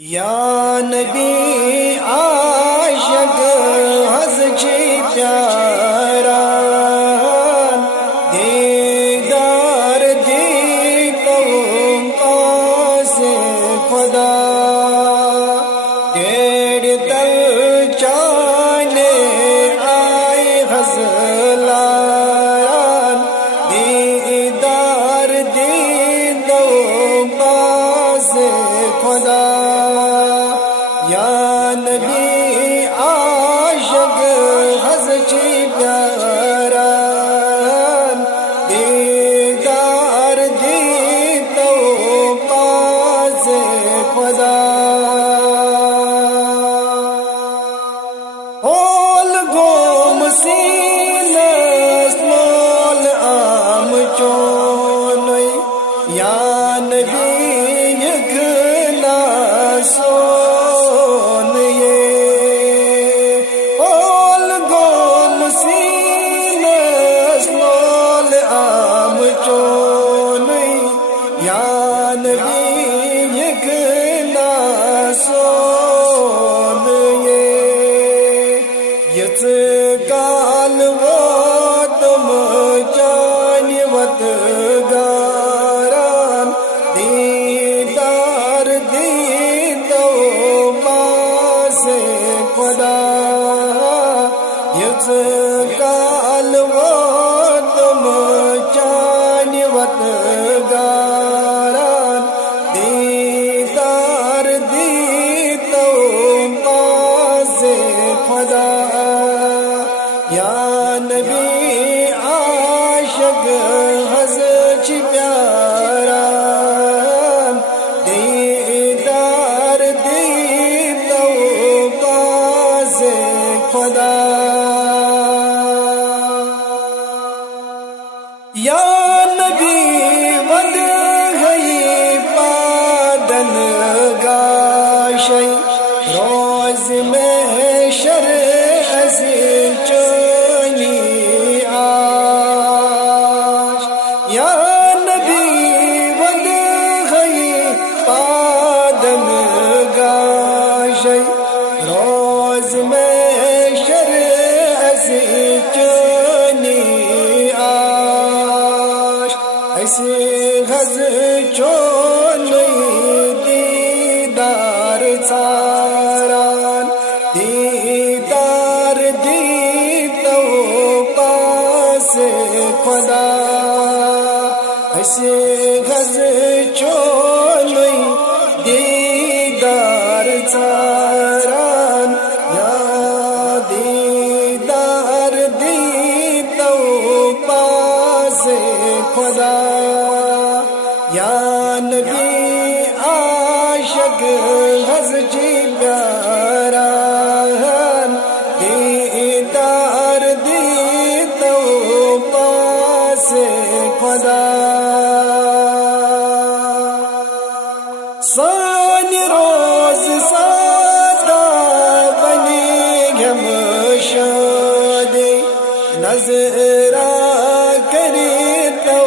یا نبی عاشق حضرت پیارا دیدار دیتا ہوں پاس خدا ڈیڑھ تل چانے آئے غزلان دیدار دیتا ہوں پاس خدا یا نبی عاشق حضرت پیارا دیدار دیتا ہوں پاس خدا ہول گوم سینس مول عام چونوئی یا نبی یکنا سون یہ ہول گوم سینس مول عام چونوئی یا نبی یکنا سون یت کال واتم جانی وت گاران دیدار دیدو پاس خدا یت کال واتم جانی وت گاران دیدار دیدو پاس خدا یا نبی عاشق حضرت پیارا دیدار دیتا ہوں پاس خدا یا نبی ود گئی پادن گاشی روز میں شر چونی آش یا نبی ود گئی پادن گاشی روز میں شر چونی آش ایسے غز چونی دیدار ساران دیدار دیتا ہوں پاس خدا ایسے غز چونی دیدار ساران یا دیدار دیتا ہوں پاس خدا یا نبی عاشق حضرت پیارا دیدار دیتا ہوں پاس خدا سان روز سادا بنی گم شادی نظرہ کری تو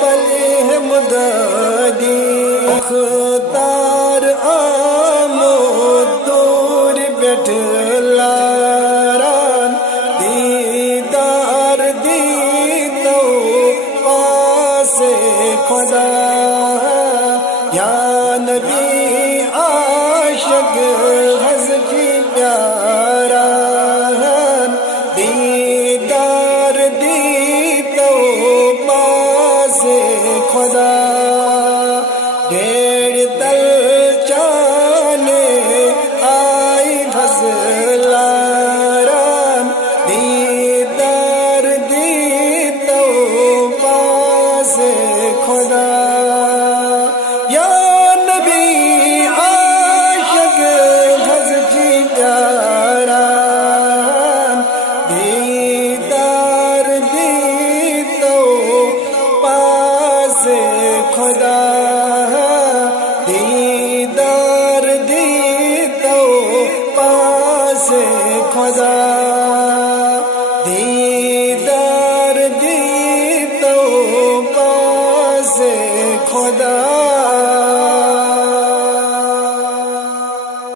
بلی مدادی اختار آمود دور بیٹھ لاران دیدار دیتا ہوں پاس خدا یا نبی عاشق حضرت پیارا دیدار دیتا ہوں پاس خدا ڈیڑھ تل چانے آئی غزلان دیدار دیتا ہوں پاس خدا یا نبی عاشق حضرت پیارا دیدار دیتا ہوں پاس خدا دیدار دیتا ہوں پاس خدا